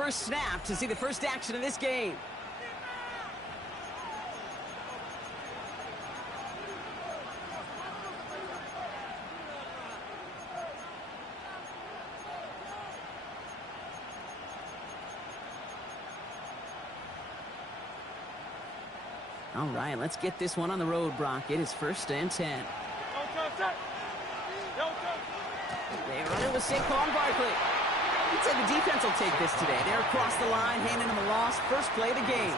first snap to see the first action of this game. All right, let's get this one on the road, Brock. It is 1st and 10. They run it with Saquon Barkley. I'd say the defense will take this today. They're across the line, handing them a loss. First play of the game.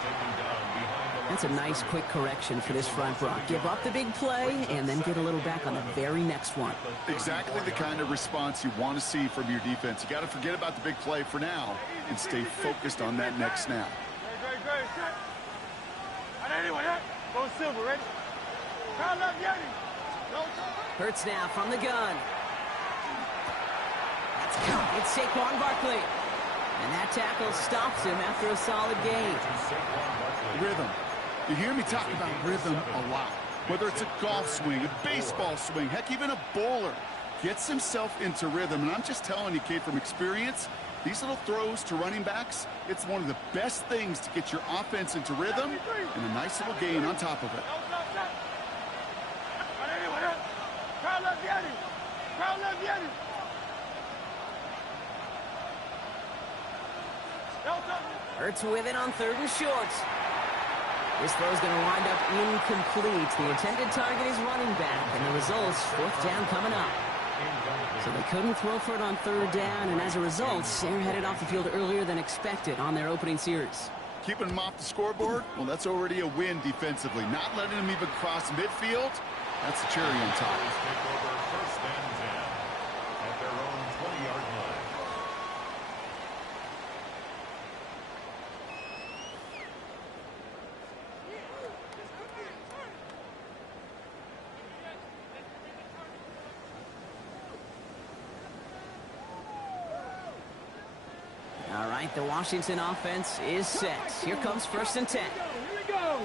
That's a nice, quick correction for this front, Brock. Give up the big play and then get a little back on the very next one. Exactly the kind of response you want to see from your defense. You got to forget about the big play for now and stay focused on that next snap. Go Silver, ready? Hurts now from the gun. That's caught. It's Saquon Barkley. And that tackle stops him after a solid gain. Rhythm. You hear me talk about rhythm a lot. Whether it's a golf swing, a baseball swing, heck, even a bowler. Gets himself into rhythm. And I'm just telling you, kid, from experience, these little throws to running backs, it's one of the best things to get your offense into rhythm and a nice little gain on top of it. Hurts with it on 3rd and short. This throw is going to wind up incomplete. The intended target is running back, and the result's 4th down coming up. So they couldn't throw for it on 3rd down, and as a result, they're headed off the field earlier than expected on their opening series. Keeping them off the scoreboard, well, that's already a win defensively. Not letting them even cross midfield, that's the cherry on top. Take over 1st and 10 at their own 20-yard line. All right, the Washington offense is set. Here comes 1st and 10. Here we go.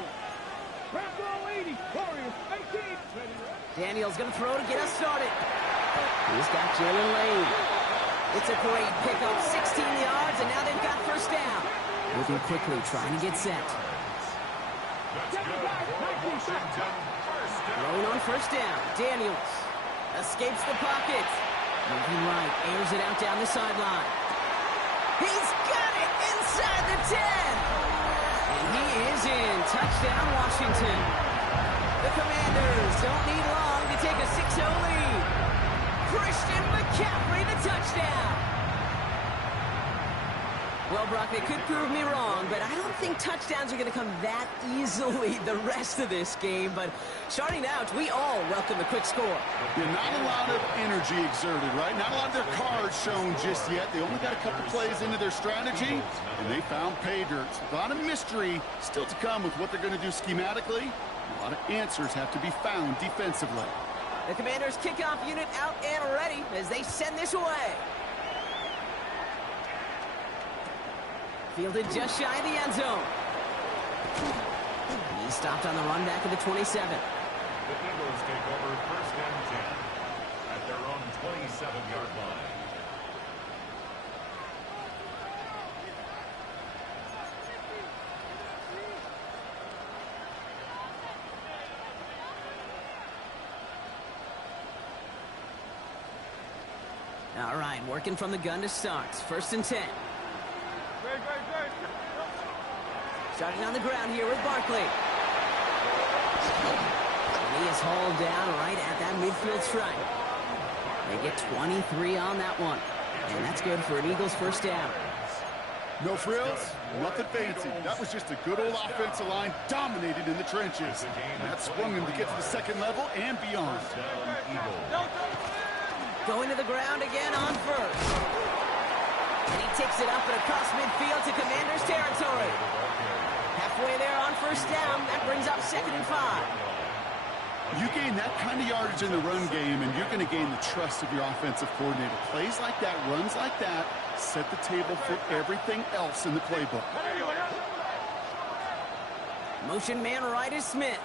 Bravo 80, Warriors 19. Daniel's going to throw to get us started. He's got Jalen Lane. It's a great pickup, 16 yards, and now they've got 1st down. Moving quickly, trying to get set. Throwing on 1st down. Daniels escapes the pocket. Moving right, airs it out down the sideline. He's got it inside the 10. And he is in. Touchdown, Washington. The Commanders don't need long to take a 6-0 lead. Christian McCaffrey, the touchdown. Well, Brock, they could prove me wrong, but I don't think touchdowns are going to come that easily the rest of this game. But starting out, we all welcome the quick score. Yeah, not a lot of energy exerted, right? Not a lot of their cards shown just yet. They only got a couple plays into their strategy, and they found pay dirt. A lot of mystery still to come with what they're going to do schematically. A lot of answers have to be found defensively. The Commanders' kickoff unit out and ready as they send this away. Fielded just shy of the end zone. He stopped on the run back of the 27. The Eagles take over 1st and 10 at their own 27-yard line. All right, working from the gun to start. 1st and 10. Starting on the ground here with Barkley. And he is hauled down right at that midfield stripe. They get 23 on that one. And that's good for an Eagles 1st down. No frills, nothing fancy. That was just a good old offensive line dominated in the trenches. And that swung him to get to the 2nd level and beyond. Going to the ground again on 1st. And he takes it up and across midfield to Commanders territory. Halfway there on 1st down. That brings up 2nd and 5. You gain that kind of yardage in the run game, and you're going to gain the trust of your offensive coordinator. Plays like that, runs like that, set the table for everything else in the playbook. Motion man right is Smith.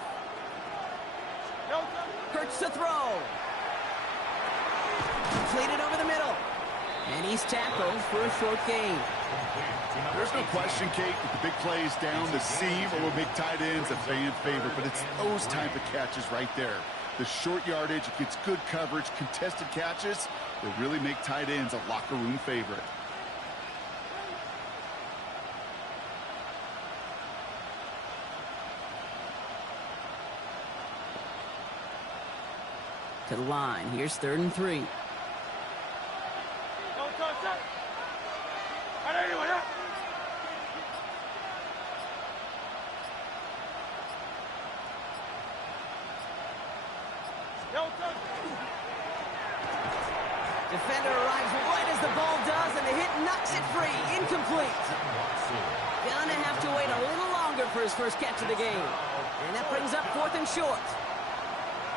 Hurts to throw. Completed over the middle. And he's tackled for a short gain. There's no question, Kate, that the big plays down the seam or will make tight ends a fan favorite, but it's those type of catches right there. The short yardage, it gets good coverage, contested catches, they really make tight ends a locker room favorite. To the line. Here's 3rd and 3. Defender arrives right as the ball does, and the hit knocks it free. Incomplete. Gonna have to wait a little longer for his first catch of the game. And that brings up 4th and short.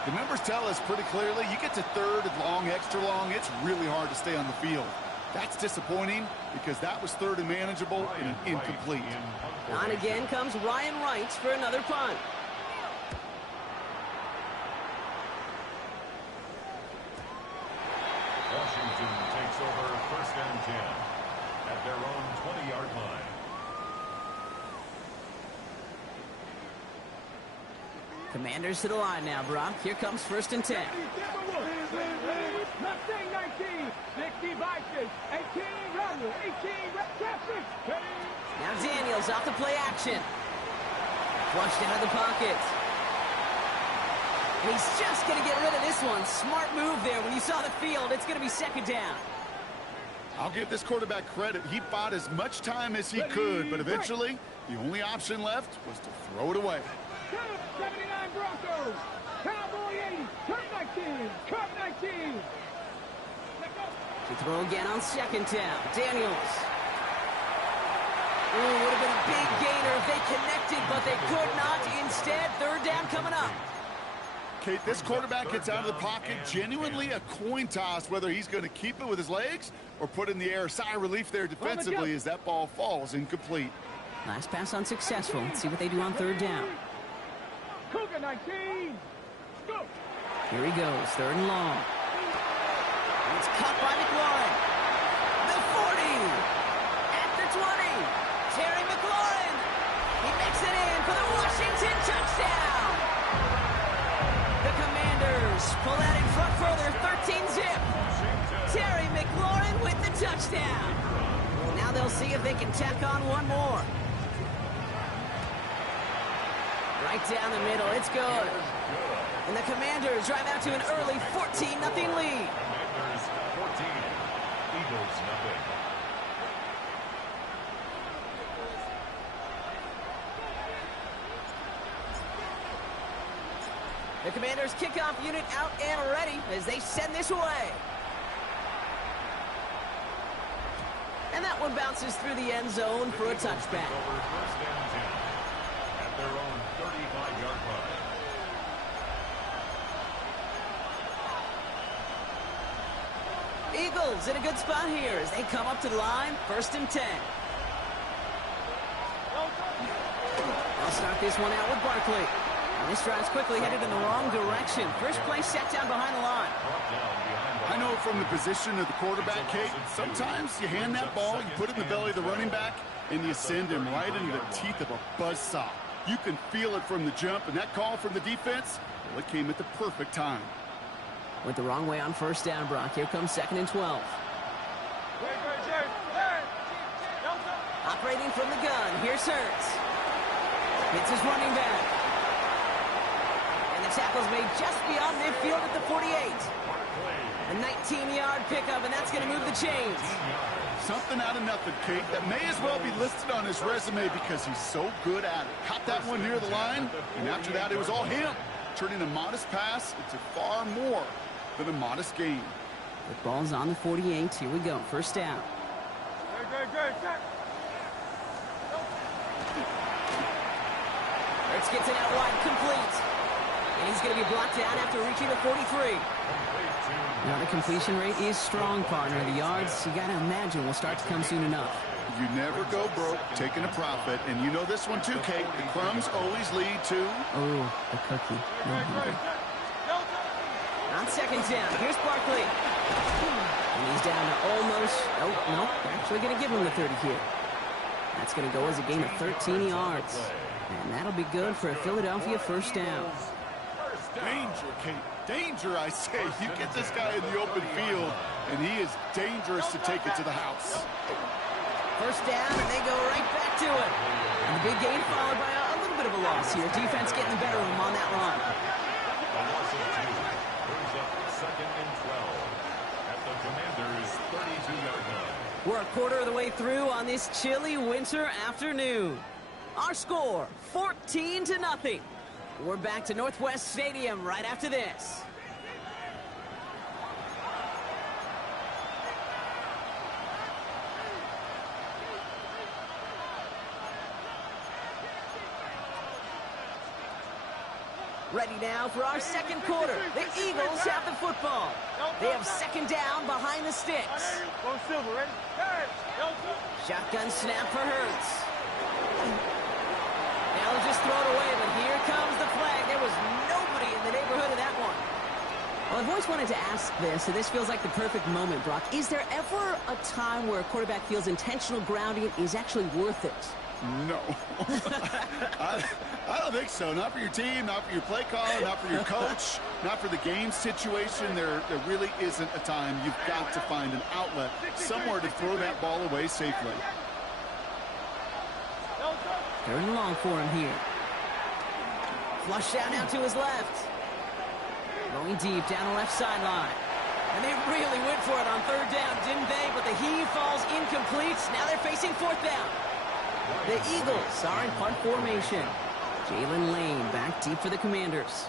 The numbers tell us pretty clearly, you get to 3rd and long, extra long, it's really hard to stay on the field. That's disappointing because that was 3rd and manageable and incomplete. On again comes Ryan Wright for another punt. Washington takes over 1st and 10 at their own 20-yard line. Commanders to the line now, Brock. Here comes 1st and 10. Mustang 19, 6 devices, 18 runner, 18 traffic. Now Daniels off the play action. Flushed out of the pocket. And he's just going to get rid of this one. Smart move there. When you saw the field, it's going to be 2nd down. I'll give this quarterback credit. He bought as much time as he could, but eventually the only option left was to throw it away. 79 Broncos, Cowboy 80, Cup 19, Cup 19. To throw again on 2nd down. Daniels. Ooh, would have been a big gainer if they connected, but they could not. Instead, 3rd down coming up. Kate, this quarterback gets out of the pocket, genuinely a coin toss, whether he's going to keep it with his legs or put it in the air. Sigh of relief there defensively as that ball falls incomplete. Last pass unsuccessful. Let's see what they do on 3rd down. Cougar 19, go. Here he goes, 3rd and long. It's caught by McLaurin. The 40. At the 20. Terry McLaurin. He makes it in for the Washington touchdown. The Commanders pull that in front further, 13-zip. Terry McLaurin with the touchdown. Now they'll see if they can tack on one more. Right down the middle, it's good. And the Commanders drive out to an early 14-0 lead. Commanders 14, Eagles 0. The Commanders kickoff unit out and ready as they send this away. And that one bounces through the end zone for a touchback. Over 1st and 10 at their own 35-yard line. Eagles in a good spot here as they come up to the line, 1st and 10. They'll start this one out with Barkley. And this drive's quickly headed in the wrong direction. First play set down behind the line. I know from the position of the quarterback, Kate, sometimes you hand that ball, you put it in the belly of the running back, and you send him right into the teeth of a buzzsaw. You can feel it from the jump, and that call from the defense, well, it came at the perfect time. Went the wrong way on 1st down, Brock. Here comes 2nd and 12. Operating from the gun. Here's Hurts. Hits his running back. And the tackle's made just beyond midfield at the 48. A 19-yard pickup, and that's going to move the chains. Something out of nothing, Kate, that may as well be listed on his resume because he's so good at it. Caught that one near the line, and after that, it was all him. Turning a modest pass into far more than a modest gain. The ball's on the 48. Here we go. 1st down. Hurts gets it out wide, complete. And he's going to be blocked down after reaching the 43. Now the completion rate is strong, partner. The yards, you got to imagine, will start to come soon enough. You never go broke taking a profit, and you know this one too, Kate. The crumbs always lead to... Oh, the cookie. No hungry. On On second down, here's Barkley. And he's down to almost, no, they're actually going to give him the 30 here. That's going to go as a gain of 13 yards. And that'll be good for a Philadelphia first down. Danger, Kate. Danger, I say. You get this guy in the open field, and he is dangerous to take it to the house. First down, and they go right back to it. And the big gain followed by a little bit of a loss here. Defense getting the better of them on that run. A loss of 2 brings up second and 12 at the Commanders' 32-yard line. We're a quarter of the way through on this chilly winter afternoon. Our score, 14-0. We're back to Northwest Stadium right after this. Ready now for our second quarter. The Eagles have the football. They have second down behind the sticks. Shotgun snap for Hurts. Now they'll just throw it away, but here comes the flag. There was nobody in the neighborhood of that one. Well, I've always wanted to ask this, and this feels like the perfect moment, Brock. Is there ever a time where a quarterback feels intentional grounding is actually worth it? No. I don't think so. Not for your team, not for your play caller, not for your coach, not for the game situation. There really isn't a time. You've got to find an outlet, somewhere to throw that ball away safely. Third and long for him here. Flush down now to his left. Going deep down the left sideline. And they really went for it on third down, didn't they? But the heave falls incomplete. Now they're facing fourth down. The Eagles are in punt formation. Jalen Lane back deep for the Commanders.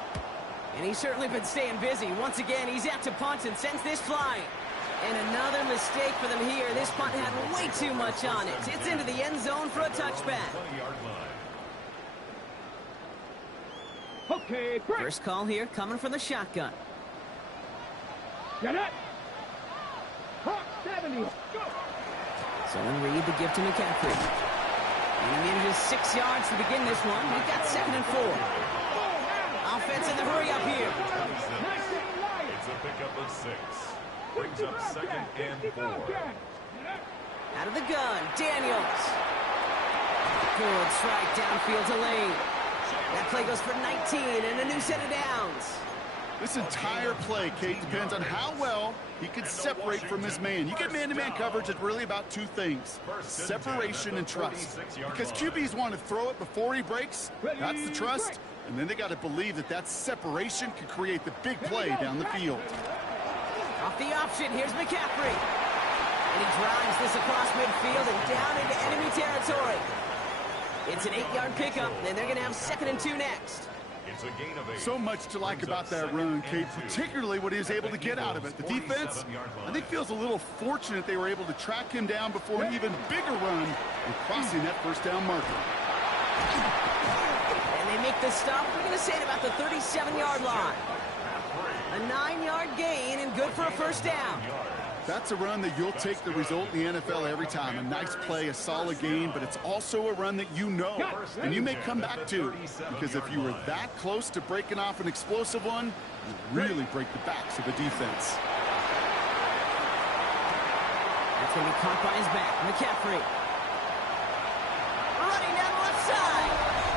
And he's certainly been staying busy. Once again, he's out to punt and sends this flying. And another mistake for them here. This punt had way too much on it. It's into the end zone for a touchback. Okay, break. First call here coming from the shotgun. Get it. Hawk 70. Go. So Reed the give to McCaffrey. And he manages 6 yards to begin this one. We've got 2nd and 4. Offense in the hurry up here. It's a pickup of 6. Brings up 2nd and 4. Out of the gun, Daniels. Good strike downfield to Lane. That play goes for 19 and a new set of downs. This entire play, Kate, depends on how well he can separate from his man. You get man-to-man coverage, it's really about two things, separation and trust. Because QBs want to throw it before he breaks, that's the trust, and then they got to believe that that separation can create the big play down the field. Off the option, here's McCaffrey. And he drives this across midfield and down into enemy territory. It's an 8-yard pickup, and they're going to have 2nd and 2 next. It's a gain of 8. So much to like about that run, Kate, particularly what he was able to get out of it. The defense, I think, feels a little fortunate they were able to track him down before an even bigger run and crossing that first down marker. And they make the stop, we're going to say, at about the 37-yard line. A 9-yard gain and good for a first down. That's a run that you'll take the result in the NFL every time. A nice play, a solid game, but it's also a run that you know, and you may come back to. Because if you were that close to breaking off an explosive one, you really break the backs of a defense. That's going to be caught by his back. McCaffrey. Running down the left side.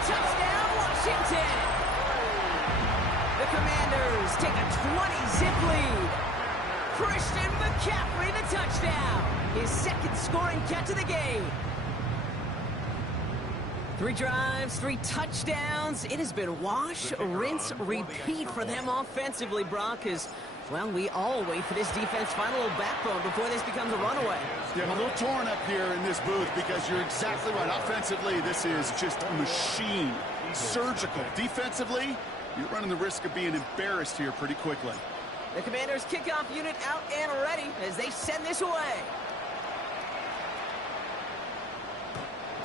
Touchdown, Washington. The Commanders take a 20-zip lead. Christian McCaffrey, the touchdown. His 2nd scoring catch of the game. 3 drives, 3 touchdowns. It has been wash, rinse, repeat for them offensively, Brock, as, well, we all wait for this defense to find a little backbone before this becomes a runaway. Yeah, I'm a little torn up here in this booth because you're exactly right. Offensively, this is just a machine. Surgical. Defensively, you're running the risk of being embarrassed here pretty quickly. The Commanders' kickoff unit out and ready as they send this away.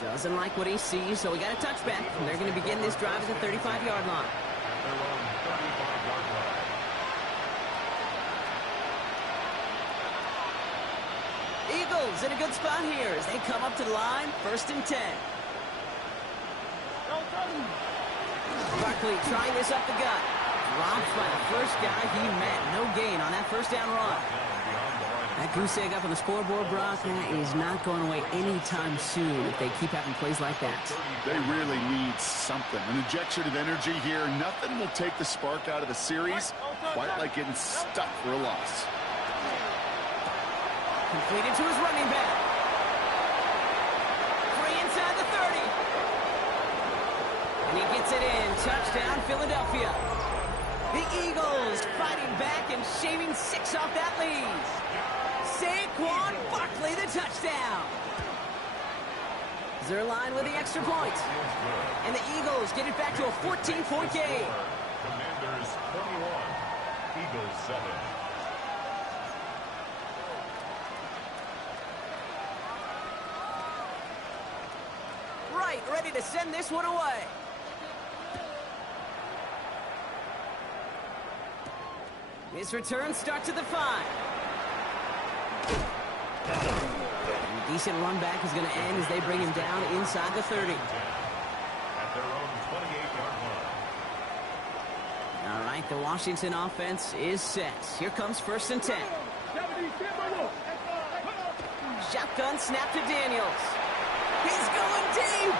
Doesn't like what he sees, so we got a touchback. And they're going to begin this drive at the 35-yard line. Their own 35-yard line. Eagles in a good spot here as they come up to the line, 1st and 10. Barkley trying this up the gut. Dropped by the first guy he met. No gain on that first down run. That goose egg up on the scoreboard, Brock, that is not going away anytime soon if they keep having plays like that. They really need something. An injection of energy here. Nothing will take the spark out of the series, quite like getting stuck for a loss. Completed to his running back. Free inside the 30. And he gets it in. Touchdown, Philadelphia. The Eagles fighting back and shaving 6 off that lead. Saquon Barkley, the touchdown. Zerline with the extra point. And the Eagles get it back to a 14-point game. Commanders 21, Eagles 7. Right, ready to send this one away. His return starts at the 5. A decent run back is going to end as they bring him down inside the 30. At their own 28-yard line. All right, the Washington offense is set. Here comes 1st and 10. Shotgun snap to Daniels. He's going deep.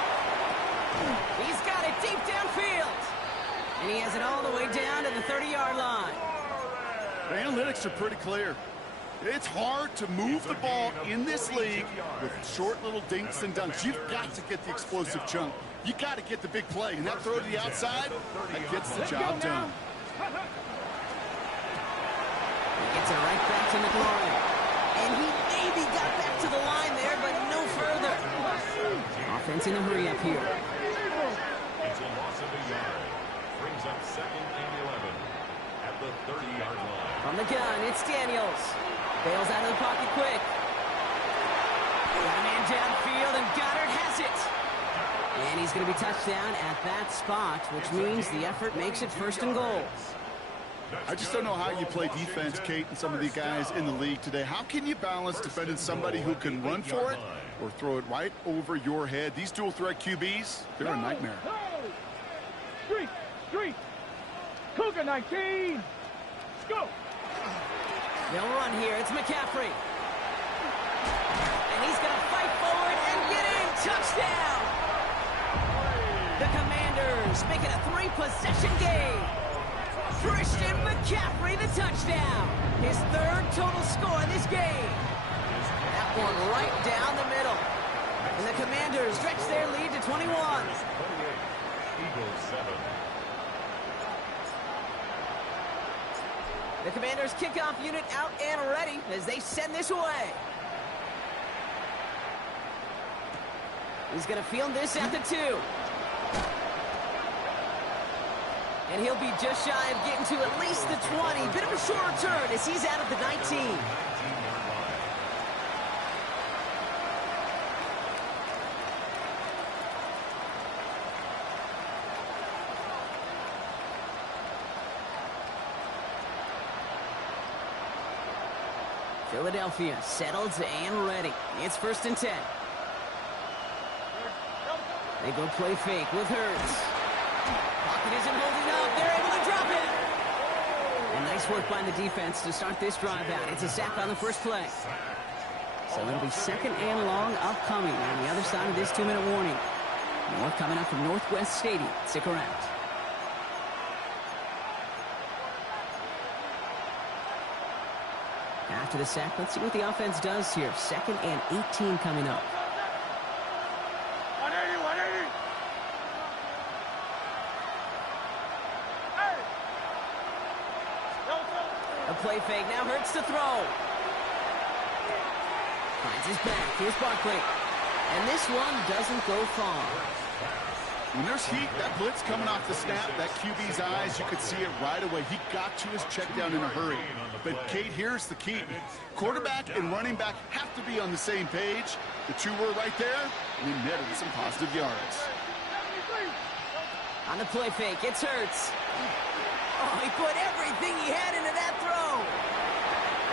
He's got it deep downfield. And he has it all the way down to the 30-yard line. The analytics are pretty clear. It's hard to move the ball in this league with short little dinks and dunks. You've got to get the explosive chunk. You got to get the big play. And that throw to the outside, that gets the job done. He gets it right back to McLaurin. And he maybe got back to the line there, but no further. Offense in the hurry up here. It's a loss of a yard. Brings up 2nd and 11 at the 30-yard line. From the gun, it's Daniels. Bails out of the pocket quick. Got a man downfield, and Goddard has it. And he's going to be touchdown at that spot, which means the effort makes it 1st and goal. I just don't know how you play defense, Kate, and some of the guys in the league today. How can you balance defending somebody who can run for it or throw it right over your head? These dual-threat QBs, they're a nightmare. Street. Cougar 19. Let's go. They'll run here. It's McCaffrey. And he's going to fight forward and get in. Touchdown. The Commanders make it a 3-possession game. Christian McCaffrey, the touchdown. His 3rd total score in this game. That one right down the middle. And the Commanders stretch their lead to 21. 28, Eagles 7. The Commanders kickoff unit out and ready as they send this away. He's going to field this at the 2. And he'll be just shy of getting to at least the 20. Bit of a short return as he's out of the 19. Philadelphia settled and ready. It's 1st and 10. They go play fake with Hurts. Pocket isn't holding up. They're able to drop it. And nice work by the defense to start this drive out. It's a sack on the first play. So it'll be 2nd and long upcoming on the other side of this 2-minute warning. More coming up from Northwest Stadium. Stick around. After the sack, let's see what the offense does here. 2nd and 18 coming up. 180. Hey. A play fake. Now Hurts to throw. Finds his back. Here's Barkley. And this one doesn't go far. When there's heat, that blitz coming off the snap, that QB's eyes, you could see it right away. He got to his check down in a hurry. But, Kate, here's the key. Quarterback and running back have to be on the same page. The two were right there, and they netted some positive yards. On the play fake, it's Hurts. Oh, he put everything he had into that throw.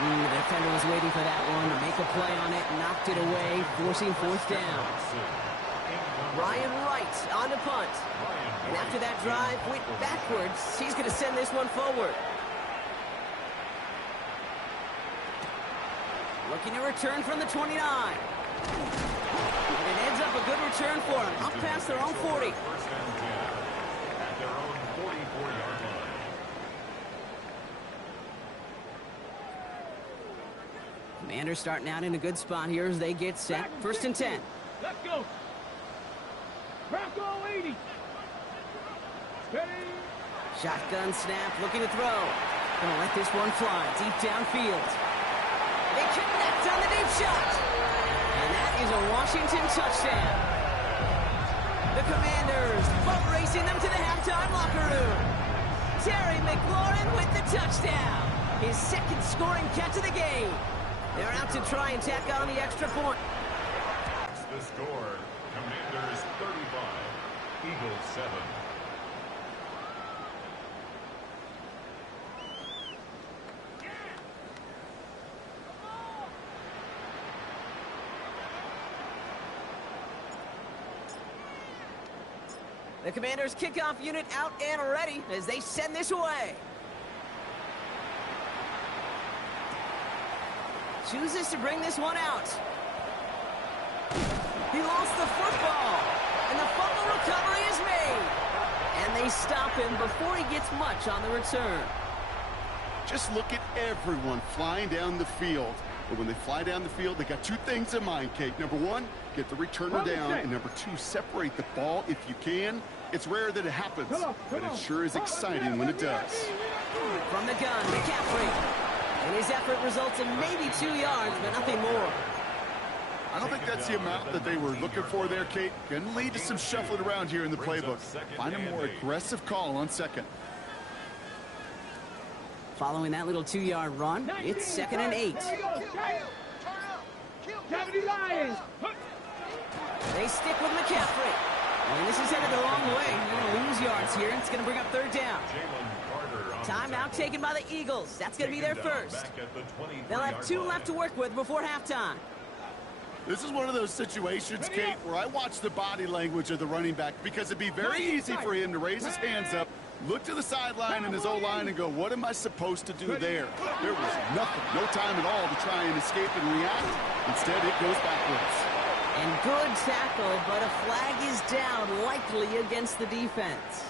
The defender was waiting for that one to make a play on it, knocked it away, forcing 4th down. Ryan Wright on to punt. And after that drive went backwards, he's going to send this one forward. Looking to return from the 29. And it ends up a good return for him. Up past their own 40. First and 10 at their own 44-yard line. Commanders starting out in a good spot here as they get set. First and 10. Let's go. Bronco 80. Steady. Shotgun snap, looking to throw. Gonna let this one fly deep downfield. They connect on the deep shot. And that is a Washington touchdown. The Commanders boat racing them to the halftime locker room. Terry McLaurin with the touchdown. His second scoring catch of the game. They're out to try and tack on the extra point. The score, Commanders 35, Eagles 7. The Commanders' kickoff unit out and ready as they send this away. Chooses to bring this one out. He lost the football, and the fumble recovery is made. And they stop him before he gets much on the return. Just look at everyone flying down the field. But when they fly down the field, they got two things in mind, Kate. Number one, get the returner down. And number two, separate the ball if you can. It's rare that it happens, but it sure is exciting when it does. From the gun, McCaffrey. And his effort results in maybe 2 yards, but nothing more. I don't think that's the amount that they were looking for there, Kate. Can lead to some shuffling around here in the playbook. Find a more aggressive call on second. Following that little 2-yard run, it's 2nd and 8. They stick with McCaffrey. And this is headed the wrong way. They're going to lose yards here. It's going to bring up 3rd down. Timeout taken by the Eagles. That's going to be their first. They'll have 2 left to work with before halftime. This is one of those situations, Kate, where I watch the body language of the running back because it'd be very easy for him to raise his hands up, look to the sideline and his O-line and go, what am I supposed to do there? There was nothing, no time at all to try and escape and react. Instead, it goes backwards. And good tackle, but a flag is down, likely against the defense.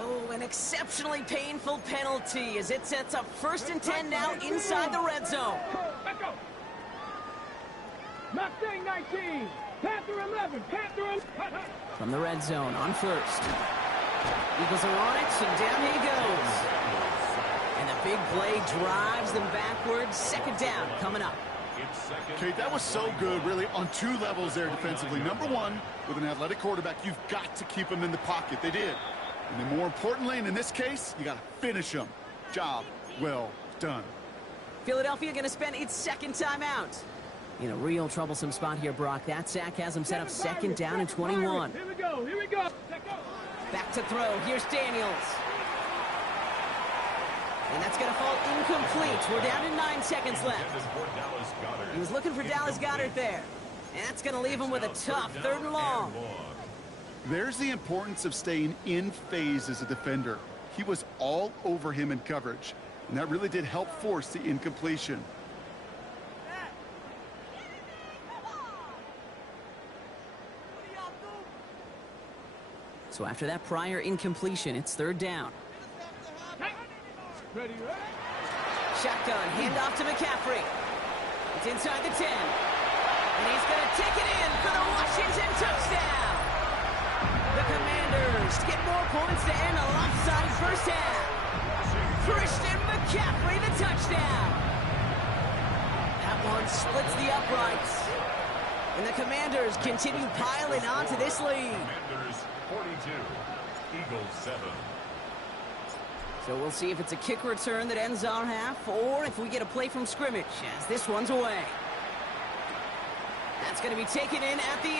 Oh, an exceptionally painful penalty as it sets up 1st and 10 now inside the red zone. Let's go. Mustang 19. Panther 11. Panther 11. From the red zone on 1st. Eagles are on it, and down he goes. And the big play drives them backwards. 2nd down coming up. Kate, that was so good, really, on 2 levels there defensively. Number one, with an athletic quarterback, you've got to keep him in the pocket. They did. And then more importantly, and in this case, you got to finish him. Job well done. Philadelphia going to spend its 2nd timeout. In a real troublesome spot here, Brock. That sack has him set up 2nd down and 21. Here we go. Here we go. Back to throw. Here's Daniels. And that's going to fall incomplete. We're down to 9 seconds left. He was looking for Dallas Goedert there. And that's going to leave him with a tough 3rd and long. There's the importance of staying in phase as a defender. He was all over him in coverage, and that really did help force the incompletion. So after that prior incompletion, it's 3rd down. Ready, ready. Shotgun, handoff to McCaffrey. It's inside the 10. And he's going to take it in for the Washington touchdown. The Commanders get more points to end a lopsided first half. Christian McCaffrey, the touchdown. That one splits the uprights. And the Commanders continue piling on to this lead. Commanders 42, Eagles 7. So we'll see if it's a kick return that ends our half, or if we get a play from scrimmage as this one's away. That's going to be taken in at the 8.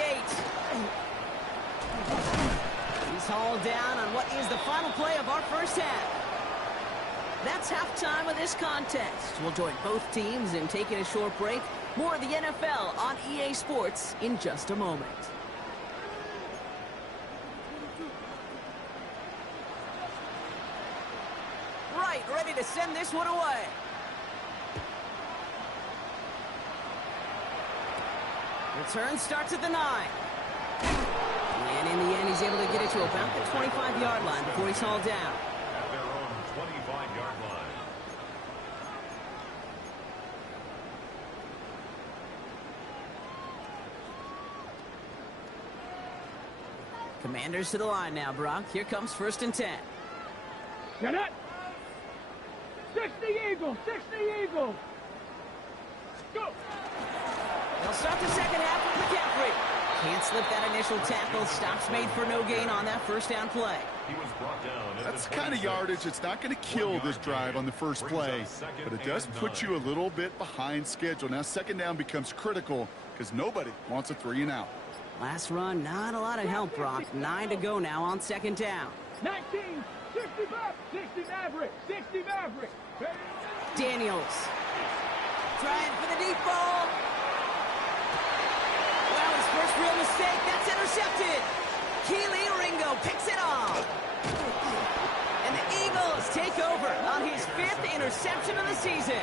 He's hauled down on what is the final play of our first half. That's halftime of this contest. We'll join both teams in taking a short break. More of the NFL on EA Sports in just a moment. Right, ready to send this one away. Return starts at the 9. And in the end, he's able to get it to about the 25-yard line before he's hauled down. At their own 25-yard line. Commanders to the line now, Brock. Here comes 1st and 10. Get it. 60 Eagles, 60 Eagles. Go. They'll start the second half with McCaffrey. Can't slip that initial tackle. Stops made for no gain on that first down play. He was brought down. That's the kind of yardage it's not going to kill this drive on the first play, but it does put you a little bit behind schedule. Now second down becomes critical because nobody wants a 3-and-out. Last run, not a lot of help, Brock. 9 to go now on second down. 19, 65, 60 Maverick, 60 Maverick. Daniels. Trying for the deep ball. Well, his first real mistake. That's intercepted. Keely Ringo picks it off. And the Eagles take over on his 5th interception of the season.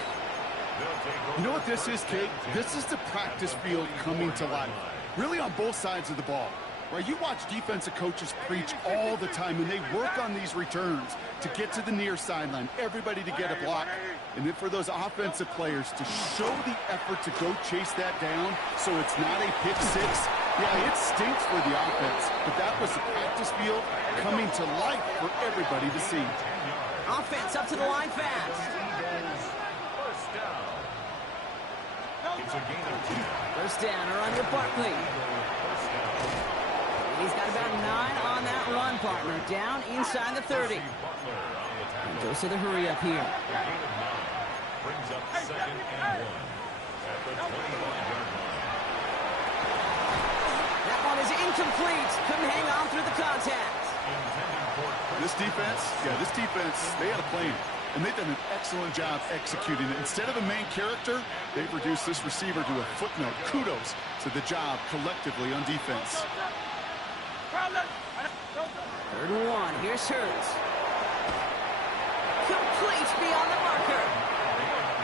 You know what this is, Kate? This is the practice field coming to life. Really on both sides of the ball. Right, you watch defensive coaches preach all the time, and they work on these returns to get to the near sideline, everybody to get a block, and then for those offensive players to show the effort to go chase that down so it's not a pick six. Yeah, it stinks for the offense, but that was the practice field coming to life for everybody to see. Offense up to the line fast. First down. It's a gain of 2. First down, a run with Barkley. First down. He's got about 9 on that run, partner. Down inside the 30. And goes to the hurry up here. The gain of 9 brings up second and 1 at the 25-yard line. That one is incomplete. Couldn't hang on through the contact. This defense, they had a plan, and they've done an excellent job executing it. Instead of a main character, they've reduced this receiver to a footnote. Kudos to the job collectively on defense. 3rd and 1. Here's Hurts. Complete beyond the marker.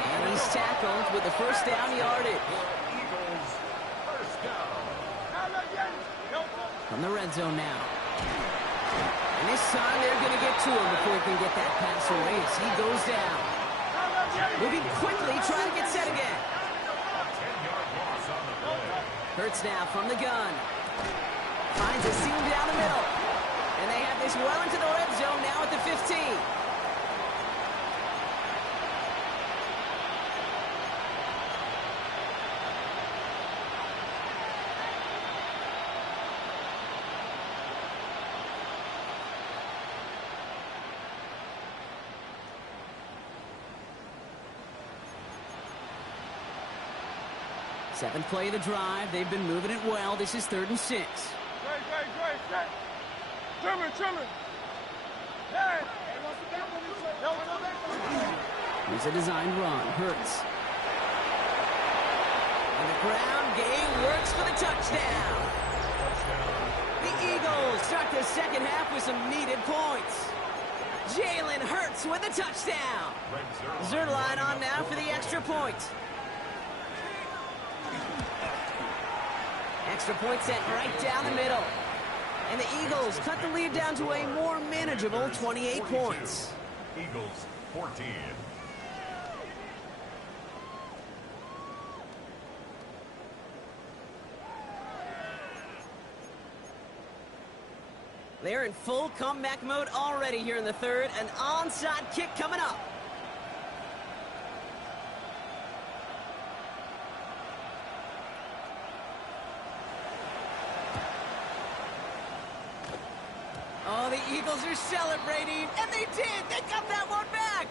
And he's tackled with the first down yardage. Eagles, first down. From the red zone now. And this time they're going to get to him before he can get that pass away as he goes down. Moving quickly, trying to get set again. A 10-yard loss on the play. Hurts now from the gun. Finds a seam down the middle. And they have this well into the red zone now at the 15. Seventh play of the drive. They've been moving it well. This is 3rd and 6. Here's a designed run. Hurts. And the ground game works for the touchdown. The Eagles start the second half with some needed points. Jalen Hurts with a touchdown. Zerline on now for the extra point. Extra point sent right down the middle. And the Eagles cut the lead down to a more manageable 28 points. Eagles 14. They're in full comeback mode already here in the 3rd. An onside kick coming up. Oh, the Eagles are celebrating, and they did! They got that one back!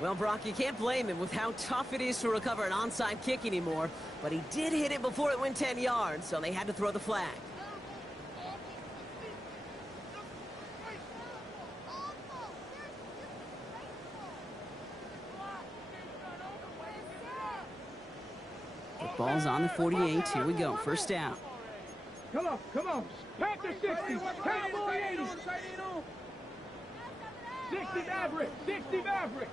Well, Brock, you can't blame him with how tough it is to recover an onside kick anymore, but he did hit it before it went 10 yards, so they had to throw the flag. Ball's on the 48. Here we go. First down. Come on, come on. Panther 60, Cowboy 80. 60 Maverick, 60 Maverick.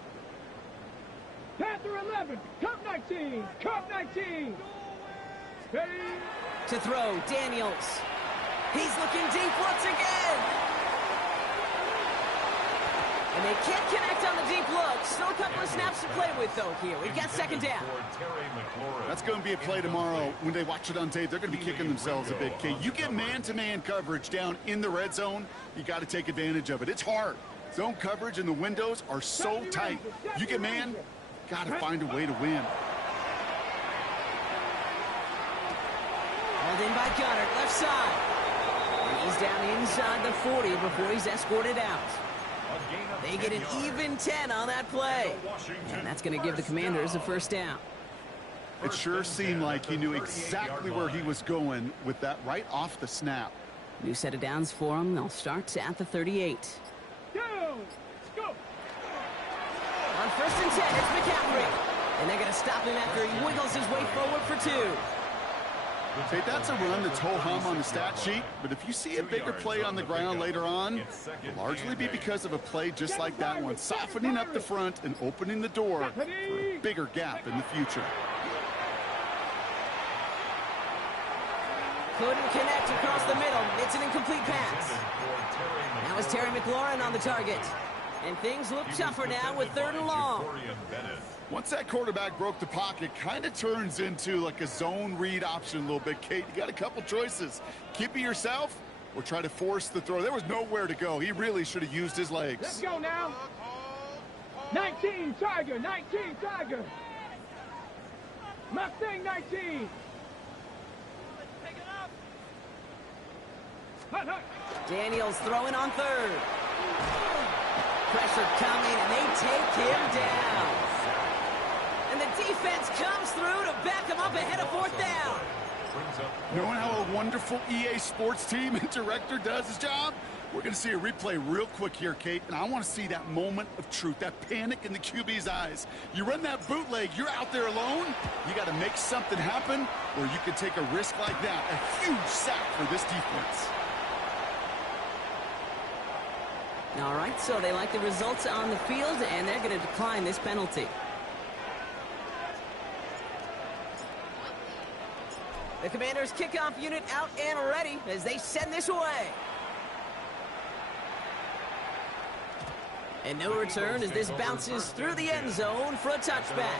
Panther 11, Cup 19, Cup 19. Steady. To throw, Daniels. He's looking deep once again. And they can't connect on the deep look. Still a couple of snaps to play with, though, here. We've got second down. That's going to be a play tomorrow. When they watch it on tape, they're going to be kicking themselves a bit, Kate. You get man-to-man coverage down in the red zone, you got to take advantage of it. It's hard. Zone coverage and the windows are so tight. You get man, got to find a way to win. Held in by Gunner, left side. And he's down inside the 40 before he's escorted out. They get an even 10 on that play. And that's going to give the Commanders a first down. It sure seemed like he knew exactly where he was going with that right off the snap. New set of downs for them. They'll start at the 38. Down. Go. On first and 10, it's McCaffrey. And they're going to stop him after he wiggles his way forward for 2. Hey, that's a run that's ho-hum on the stat sheet, but if you see a bigger play on the ground later on, it'll largely be because of a play just like that one, softening up the front and opening the door for a bigger gap in the future. Couldn't connect across the middle. It's an incomplete pass. Now it's Terry McLaurin on the target. And things look tougher now with 3rd and long. Once that quarterback broke the pocket, kind of turns into like a zone read option a little bit, Kate. You got a couple choices. Keep it yourself or try to force the throw. There was nowhere to go. He really should have used his legs. Let's go now. 19 Tiger, 19 Tiger. Mustang 19. Hut, hut. Daniels throwing on 3rd. Pressure coming, and they take him down. And the defense comes through to back him up ahead of 4th down. Knowing how a wonderful EA Sports team and director does his job, we're going to see a replay real quick here, Kate, and I want to see that moment of truth, that panic in the QB's eyes. You run that bootleg, you're out there alone, you got to make something happen, or you can take a risk like that, a huge sack for this defense. All right, so they like the results on the field, and they're going to decline this penalty. The Commanders' kickoff unit out and ready as they send this away. And no return as this bounces through the end zone for a touchback.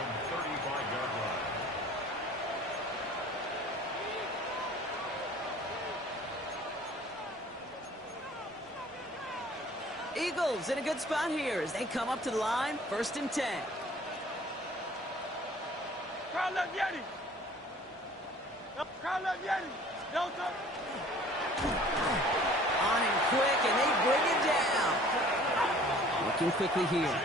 Eagles in a good spot here as they come up to the line, 1st and 10. Crowd left Yeti. Crowd left Yeti. Delta. On and quick, and they bring it down. Looking quickly here.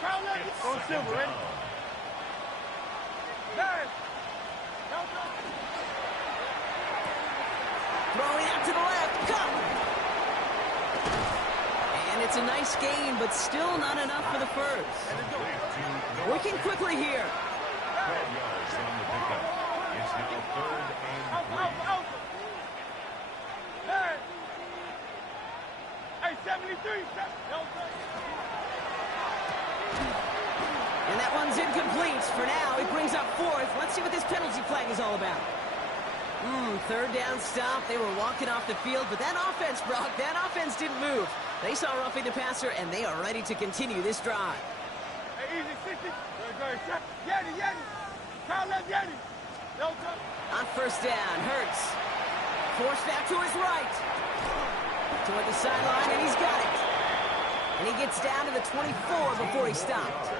Crowd left. Go silver, ready? There. Delta. Throwing out to the left. Cut. And it's a nice gain, but still not enough for the first. Working quickly here. 12 yards on the pickup. It's now 3rd and 3. Hey. Hey, 73. And that one's incomplete. For now, it brings up 4th. Let's see what this penalty flag is all about. 3rd down stop. They were walking off the field, but that offense, Brock, that offense didn't move. They saw roughing the passer, and they are ready to continue this drive. Hey, easy, 60. Yeti, Yeti. Crowd left Yeti. Delta. On 1st down, Hurts. Forced back to his right. Toward the sideline, and he's got it. And he gets down to the 24 before he stopped.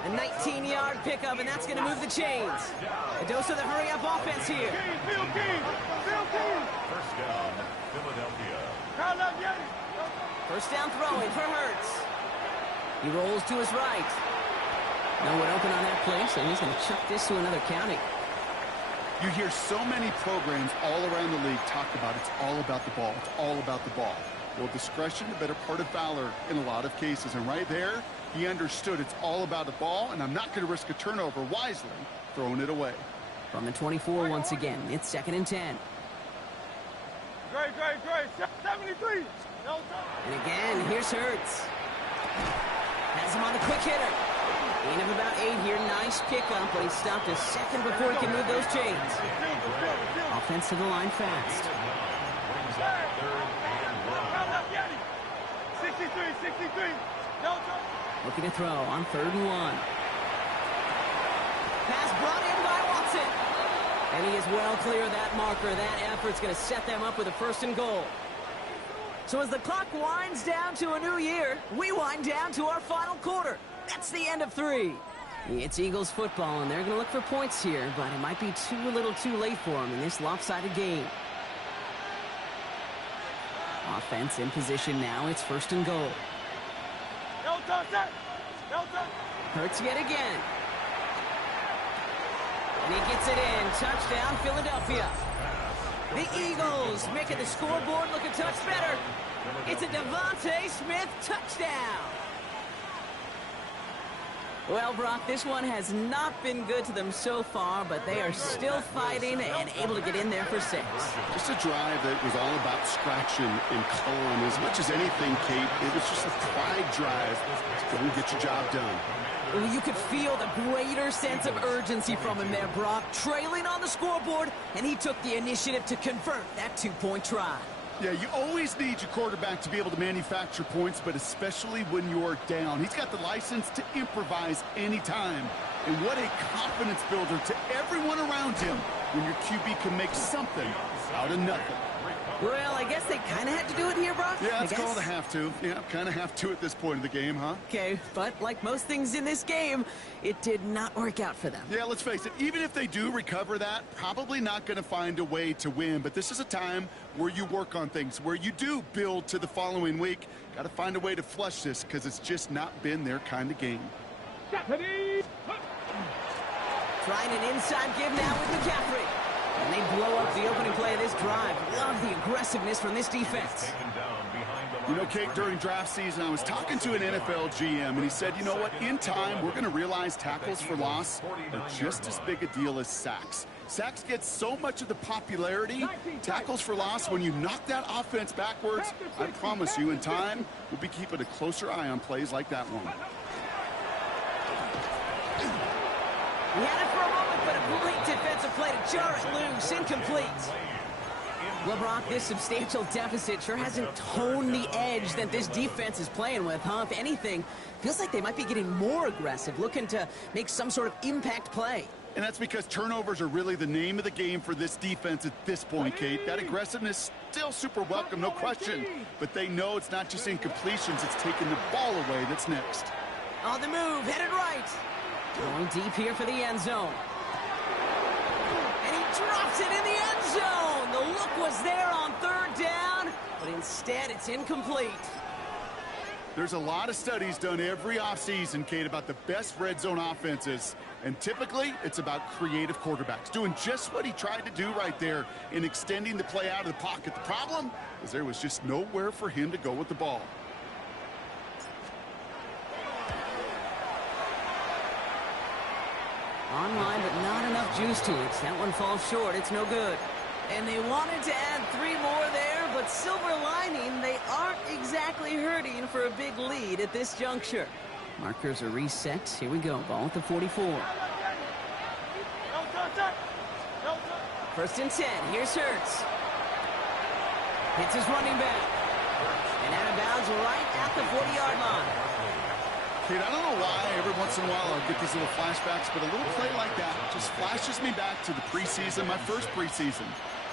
A 19-yard pickup, and that's going to move the chains. A dose of the hurry-up offense here. Field team. First down, Philadelphia. Crowd left Yeti. 1st down throwing for Hurts. He rolls to his right. No one open on that play, so he's going to chuck this to another county. You hear so many programs all around the league talk about it's all about the ball. It's all about the ball. Well, discretion, the better part of valor in a lot of cases. And right there, he understood it's all about the ball, and I'm not going to risk a turnover, wisely throwing it away. From the 24 once again, it's 2nd and 10. Great. 73. And again, here's Hurts. Has him on the quick hitter. Gain of about 8 here. Nice pickup, but he stopped a second before he can move those chains. Offense to the line fast. 63. Looking to throw on 3rd and 1. Pass brought in by Watson. And he is well clear of that marker. That effort's going to set them up with a 1st and goal. So as the clock winds down to a new year, we wind down to our final quarter. That's the end of 3. It's Eagles football, and they're going to look for points here, but it might be a little too late for them in this lopsided game. Offense in position now. It's 1st and goal. Hurts yet again. And he gets it in. Touchdown, Philadelphia. The Eagles making the scoreboard look a touch better. It's a Devontae Smith touchdown. Well, Brock, this one has not been good to them so far, but they are still fighting and able to get in there for 6. Just a drive that was all about scratching and clawing. As much as anything, Kate, it was just a pride drive. Go and get your job done. Well, you could feel the greater sense of urgency from him there, Brock. Trailing on the scoreboard, and he took the initiative to convert that 2-point try. Yeah, you always need your quarterback to be able to manufacture points, but especially when you're down. He's got the license to improvise anytime. And what a confidence builder to everyone around him when your QB can make something out of nothing. Well, I guess they kind of had to do it here, Brock. Yeah, it's called a have to. Yeah, kind of have to at this point in the game, huh? Okay, but like most things in this game, it did not work out for them. Yeah, let's face it, even if they do recover that, probably not going to find a way to win. But this is a time where you work on things, where you do build to the following week. Got to find a way to flush this because it's just not been their kind of game. Trying an inside give now with McCaffrey. And they blow up the opening play of this drive. Love the aggressiveness from this defense. You know, Kate, during draft season, I was talking to an NFL GM, and he said, you know what, in time, we're going to realize tackles for loss are just as big a deal as sacks. Sacks get so much of the popularity. Tackles for loss, when you knock that offense backwards, I promise you, in time, we'll be keeping a closer eye on plays like that one. He had it for a moment, but a great defensive play to jar it loose. Incomplete. Well, Brock, this substantial deficit sure hasn't toned the edge that this defense is playing with, huh? If anything, feels like they might be getting more aggressive, looking to make some sort of impact play. And that's because turnovers are really the name of the game for this defense at this point, Kate. That aggressiveness still super welcome, no question. But they know it's not just incompletions, it's taking the ball away that's next. On the move, headed right. Going deep here for the end zone. And he drops it in the end zone. The look was there on 3rd down, but instead it's incomplete. There's a lot of studies done every offseason, Kate, about the best red zone offenses. And typically, it's about creative quarterbacks doing just what he tried to do right there in extending the play out of the pocket. The problem is there was just nowhere for him to go with the ball. Online, but not enough juice to it. That one falls short. It's no good. And they wanted to add 3 more there, but silver lining, they aren't exactly hurting for a big lead at this juncture. Markers are reset. Here we go. Ball at the 44. 1st and 10. Here's Hurts. Hits his running back. And out of bounds right at the 40-yard line. Kate, I don't know why every once in a while I'll get these little flashbacks, but a little play like that just flashes me back to the preseason, my first preseason.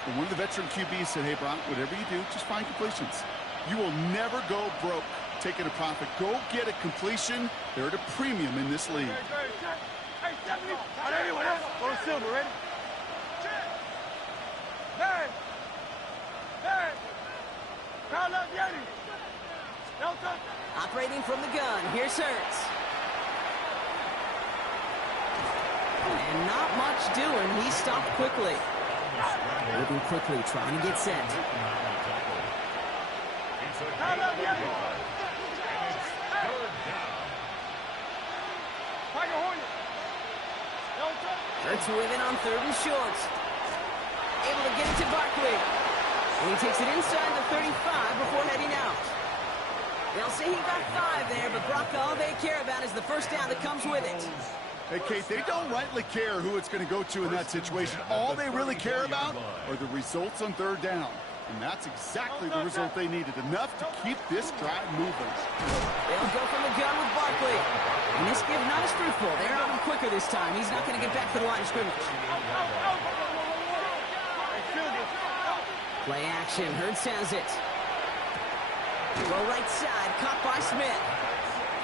And one of the veteran QBs said, hey, Brock, whatever you do, just find completions. You will never go broke taking a profit. Go get a completion. They're at a premium in this league. Hey, 70. On everyone else. Go to Silver, ready? Hey! Hey! Call up Yeti. No touch. Operating from the gun. Here's Hurts. And not much doing. He stopped quickly. Moving quickly, trying to get set. It's a gain of 1. And it's 3rd down. Hurts with it on 3rd and short. Able to get it to Barkley. And he takes it inside the 35 before heading out. They'll say he got 5 there, but Brock, all they care about is the first down that comes with it. Hey, Kate, they don't rightly care who it's going to go to in that situation. All they really care about are the results on 3rd down. And that's exactly the result they needed, enough to keep this drive moving. They'll go from the gun with Barkley. And this give not as fruitful. They're out him quicker this time. He's not going to get back to the line of scrimmage. Play action. Hurts has it. Go right side. Caught by Smith.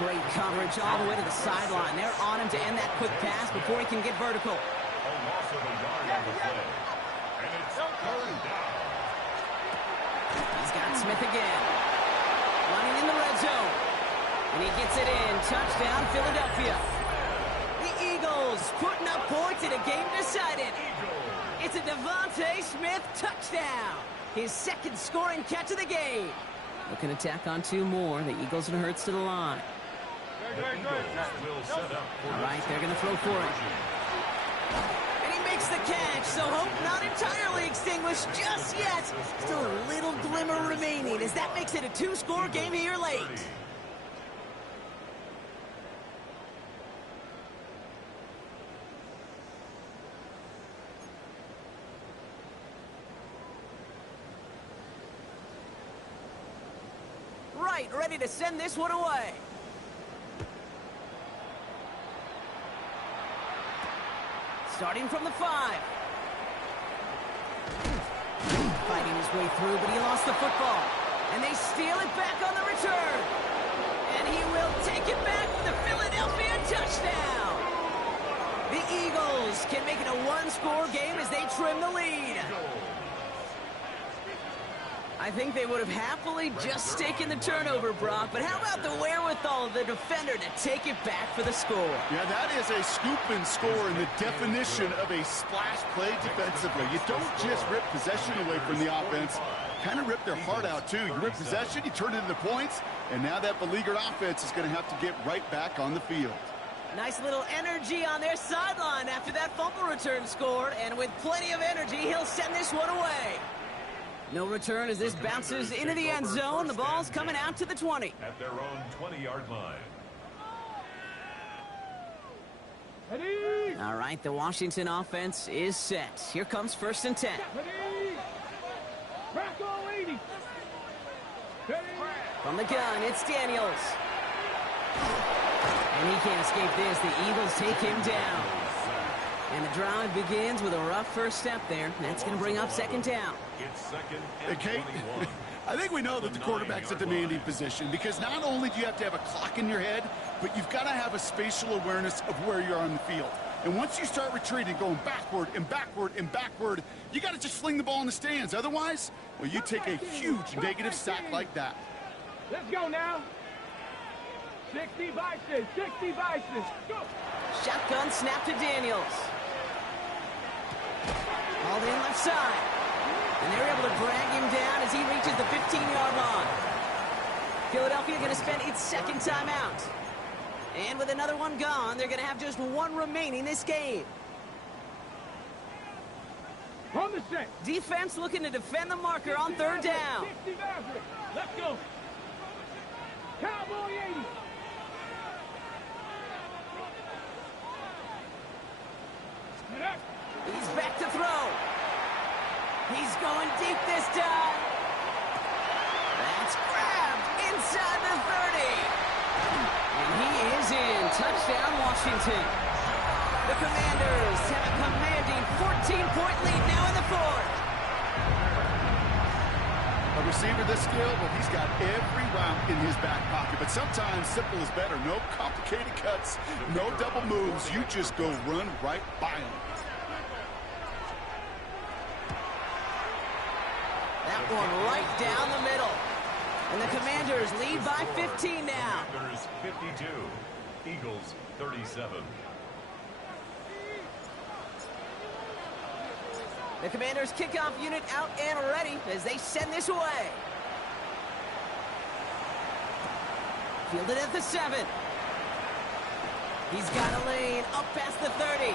Great coverage all the way to the sideline. They're on him to end that quick pass before he can get vertical. A loss of a yard on the play. And it's 3rd down. He's got Smith again. Running in the red zone. And he gets it in. Touchdown, Philadelphia. The Eagles putting up points in a game decided. It's a Devontae Smith touchdown. His 2nd scoring catch of the game. Looking to tack on 2 more. The Eagles and Hurts to the line. The Eagles will set up for All right, they're going to throw for it. And he makes the catch, so hope not entirely extinguished just yet. Still a little glimmer remaining as that makes it a 2-score game here late. Right, ready to send this one away. Starting from the 5. Fighting his way through, but he lost the football. And they steal it back on the return. And he will take it back for the Philadelphia touchdown. The Eagles can make it a 1-score game as they trim the lead. I think they would have happily just taken the turnover, Brock, but how about the wherewithal of the defender to take it back for the score? Yeah, that is a scoop and score in the definition of a splash play defensively. You don't just rip possession away from the offense, kind of rip their heart out, too. You rip possession, you turn it into points, and now that beleaguered offense is going to have to get right back on the field. Nice little energy on their sideline after that fumble return scored, and with plenty of energy, he'll send this one away. No return as this bounces into the end zone. The ball's coming out to the 20. At their own 20-yard line. All right, the Washington offense is set. Here comes 1st and 10. From the gun, it's Daniels. And he can't escape this. The Eagles take him down. And the drive begins with a rough first step there. That's going to bring up 2nd down. It's 2nd and Okay, 21. I think we know that the quarterback's a demanding position because not only do you have to have a clock in your head, but you've got to have a spatial awareness of where you're on the field. And once you start retreating, going backward and backward and backward, you got to just fling the ball in the stands. Otherwise, well, you take a huge negative sack like that. Let's go now. 60 Bison, 60 Bison. Go. Shotgun snap to Daniels. Hauled in left side. And they're able to drag him down as he reaches the 15-yard line. Philadelphia going to spend its 2nd timeout. And with another one gone, they're going to have just 1 remaining this game. On the set. Defense looking to defend the marker on 3rd down. 60 Maverick. Let's go. Cowboy 80. He's back to throw. He's going deep this time. That's grabbed inside the 30. And he is in. Touchdown, Washington. The Commanders have a commanding 14-point lead now in the 4th. A receiver this skilled, well, he's got every route in his back pocket. But sometimes simple is better. No complicated cuts, no double moves. You just go run right by him. That one right down the middle. And the Commanders lead by 15 now. Commanders 52, Eagles 37. The Commanders kickoff unit out and ready as they send this away. Fielded at the 7. He's got a lane up past the 30.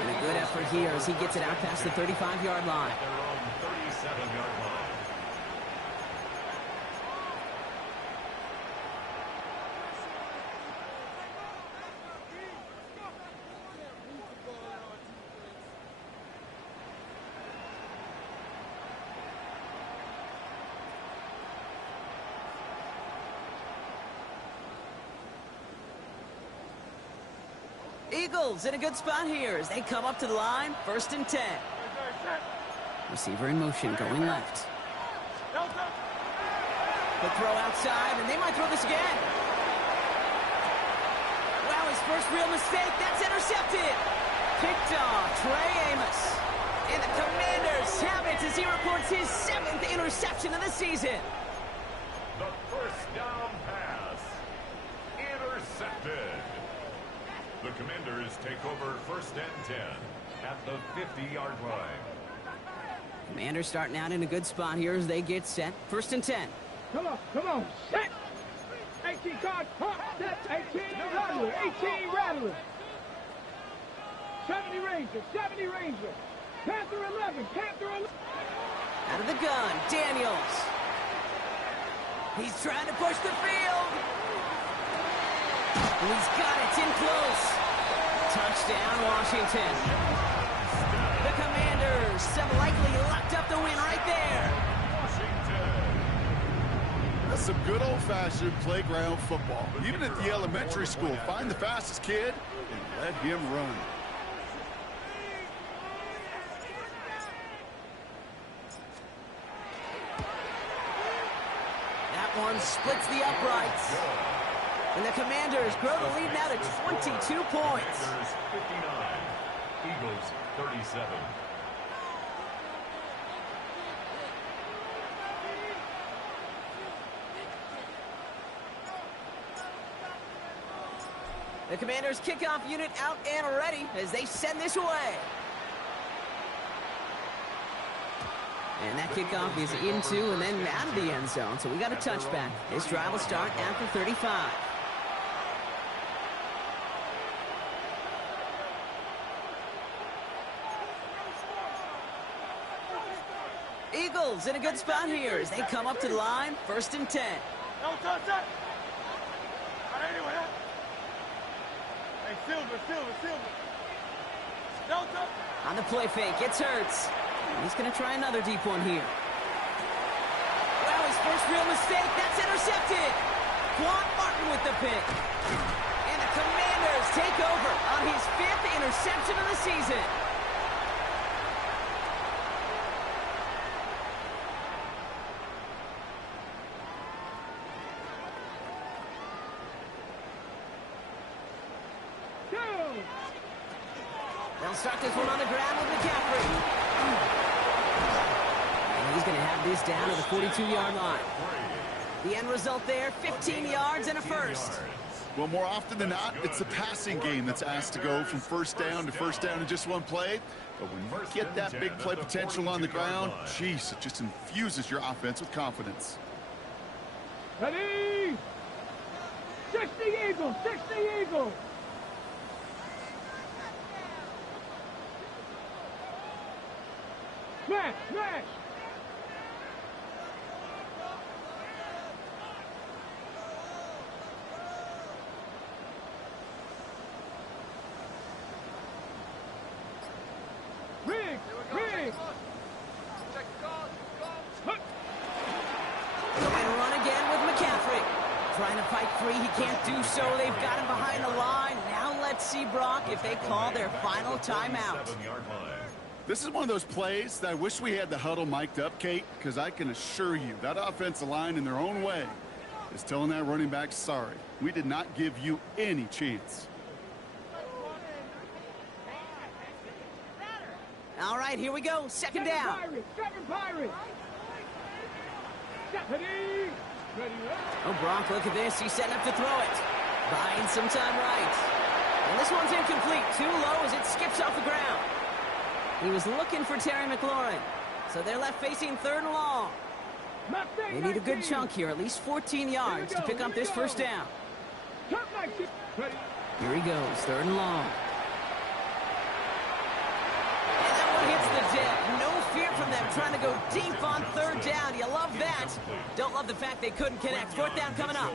And a good effort here as he gets it out past the 35-yard line. Their own 37-yard line. Eagles in a good spot here as they come up to the line. 1st and 10. Receiver in motion going left. The throw outside, and they might throw this again. Wow, his first real mistake. That's intercepted. Picked off Trey Amos. And the Commanders have it as he reports his 7th interception of the season. The first down pass. Intercepted. The Commanders take over 1st and 10 at the 50-yard line. Commanders starting out in a good spot here as they get set. 1st and 10. Come on, set. 18 card, set. 18 rattler, 18 rattler. 70 Ranger. Panther 11. Out of the gun, Daniels. He's trying to push the field. And he's got it in close. Touchdown, Washington. The Commanders have likely locked up the win right there. That's some good old-fashioned playground football. Even at the elementary school, find the fastest kid and let him run. That one splits the uprights. And the Commanders grow the lead now to 22 points. Commanders 59, Eagles 37. The Commanders kickoff unit out and ready as they send this away. And that kickoff is into and then out of the end zone. So we got a touchback. This drive will start after 35. Eagles in a good spot here as they come up to the line. 1st and 10. No touch that. Anyway, hey, Silver. No touch. On the play fake, it's Hurts. He's going to try another deep one here. Well, his first real mistake, that's intercepted. Quan Martin with the pick. And the Commanders take over on his 5th interception of the season. They'll start this one on the ground with McCaffrey. And he's going to have this down to the 42-yard line. The end result there, 15 yards and a first. Well, more often than not, it's the passing game that's asked to go from first down in just one play. But when you get that big play potential on the ground, geez, it just infuses your offense with confidence. Ready? 60 Eagles. Smash. Riggs. Going to run again with McCaffrey. Trying to fight free, he can't do so. They've got him behind the line. Now let's see, Brock, if they call their final timeout. 7-yard line. This is one of those plays that I wish we had the huddle mic'd up, Kate, because I can assure you that offensive line in their own way is telling that running back, sorry, we did not give you any chance. All right, here we go. 2nd down. Seven Pirates. Oh, Brock, look at this. He's setting up to throw it. Buying some time right. And this one's incomplete. Too low as it skips off the ground. He was looking for Terry McLaurin. So they're left facing 3rd and long. They need a good chunk here, at least 14 yards to pick up this first down. Here he goes, 3rd and long. And that one hits the deck. No fear from them trying to go deep on 3rd down. You love that. Don't love the fact they couldn't connect. 4th down coming up.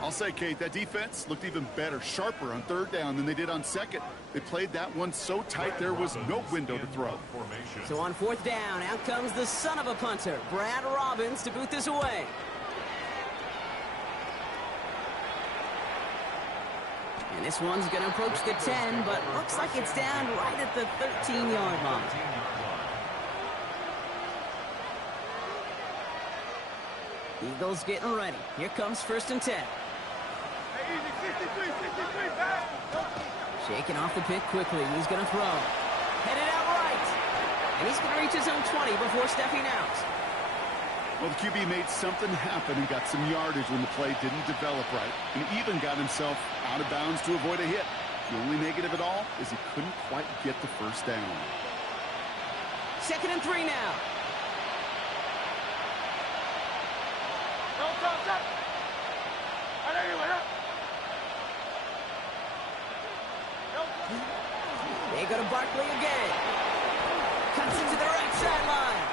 I'll say, Kate, that defense looked even better, sharper on 3rd down than they did on 2nd. They played that one so tight there was no window to throw. So on 4th down, out comes the son of a punter, Brad Robbins, to boot this away. And this one's going to approach the 10, but looks like it's down right at the 13-yard line. Eagles getting ready. Here comes 1st and 10. Shaking off the pick quickly. He's going to throw. Headed out right. And he's going to reach his own 20 before stepping out. Well, the QB made something happen and got some yardage when the play didn't develop right, and even got himself out of bounds to avoid a hit. The only negative at all is he couldn't quite get the first down. 2nd and 3 now. They go to Barkley again. Cuts into the right sideline.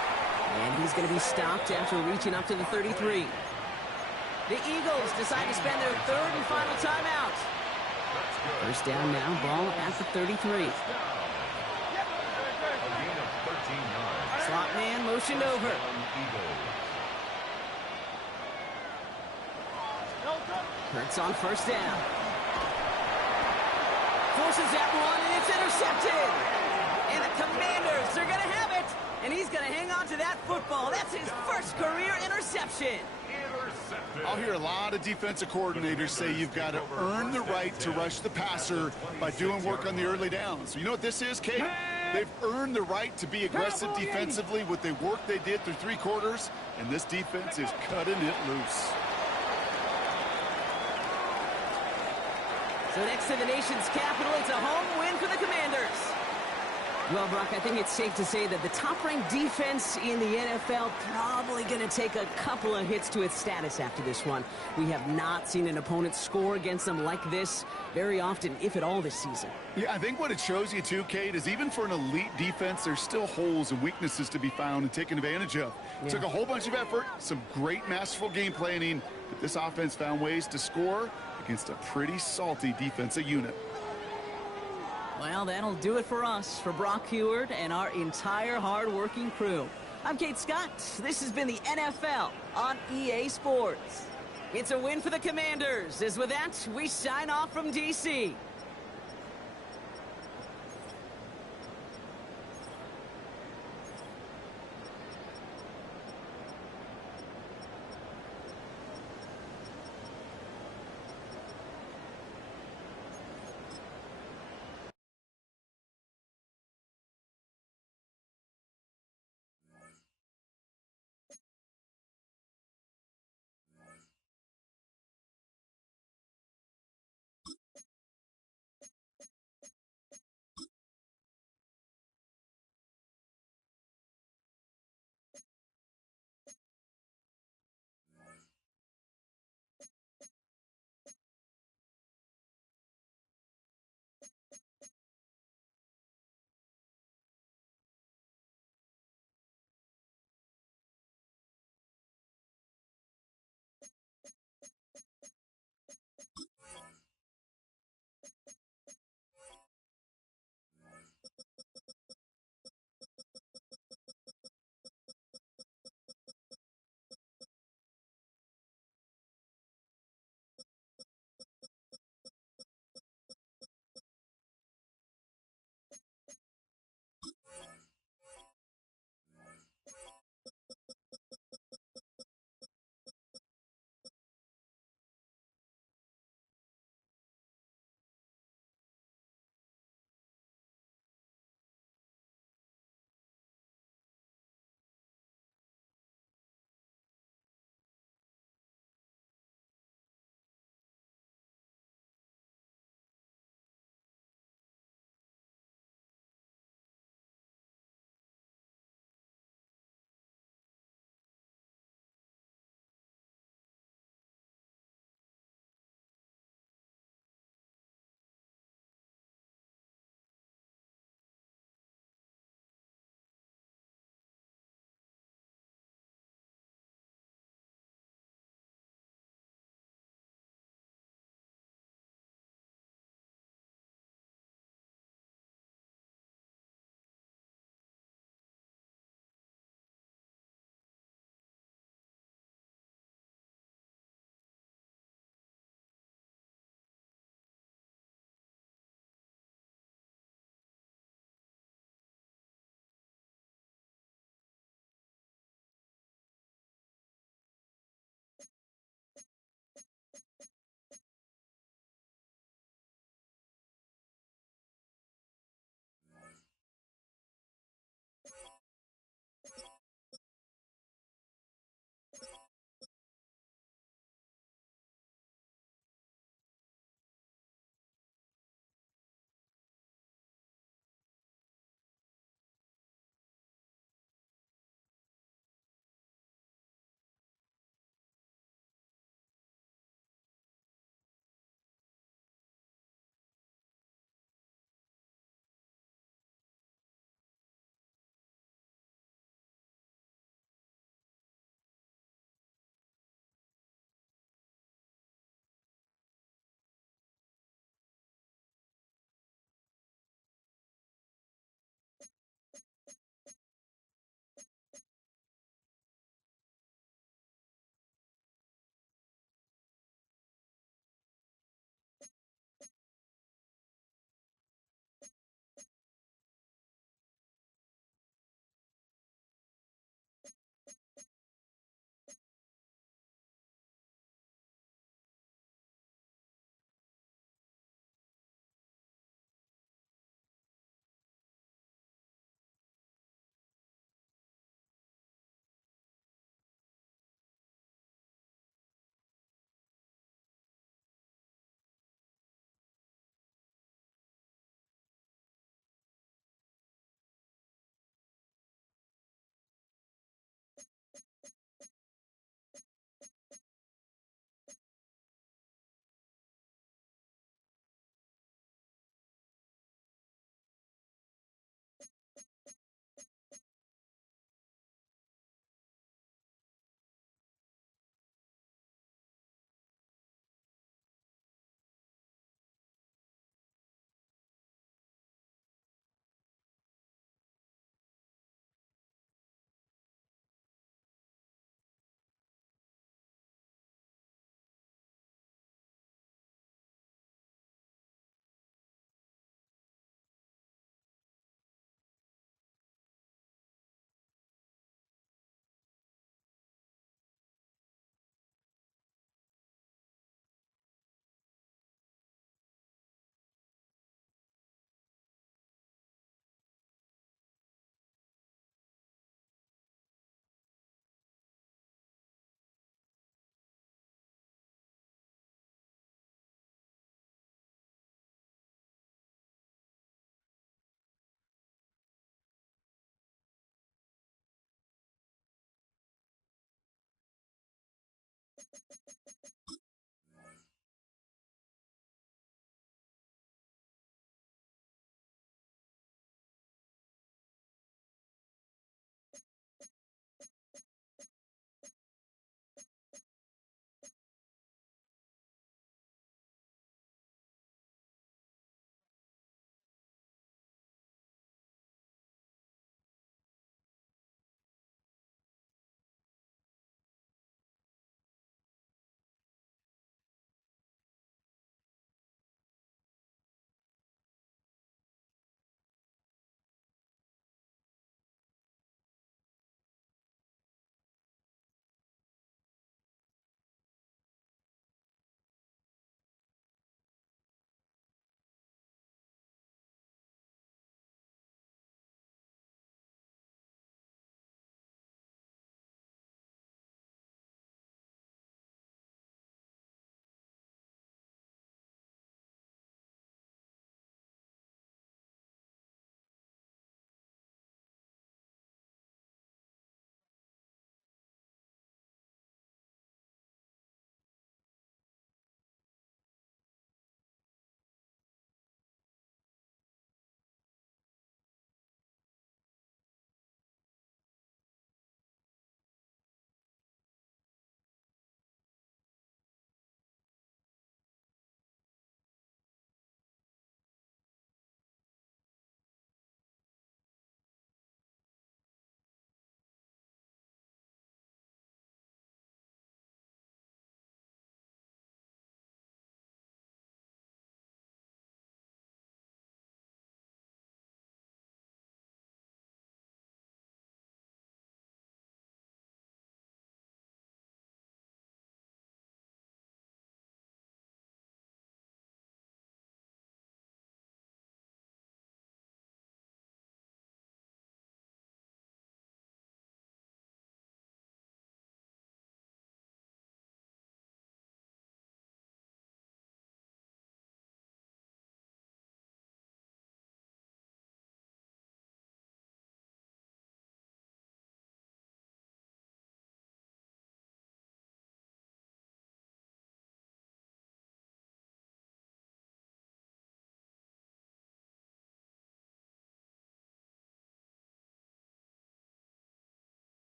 And he's going to be stopped after reaching up to the 33. The Eagles decide to spend their 3rd and final timeout. First down now, ball at the 33. Slot man motioned over. Hurts on 1st down. Forces that one, and it's intercepted. And the Commanders are going to have it. And he's going to hang on to that football. That's his first career interception. I'll hear a lot of defensive coordinators say you've got to earn the right to rush the passer by doing work on the early downs. You know what this is, Kate? They've earned the right to be aggressive defensively with the work they did through 3 quarters, and this defense is cutting it loose. So next to the nation's capital, it's a home win for the Commanders. Well, Brock, I think it's safe to say that the top-ranked defense in the NFL probably going to take a couple of hits to its status after this one. We have not seen an opponent score against them like this very often, if at all, this season. Yeah, I think what it shows you, too, Kate, is even for an elite defense, there's still holes and weaknesses to be found and taken advantage of. Yeah. Took a whole bunch of effort, some great masterful game planning, but this offense found ways to score against a pretty salty defensive unit. Well, that'll do it for us, for Brock Heward and our entire hard-working crew. I'm Kate Scott. This has been the NFL on EA Sports. It's a win for the Commanders, as with that, we sign off from D.C.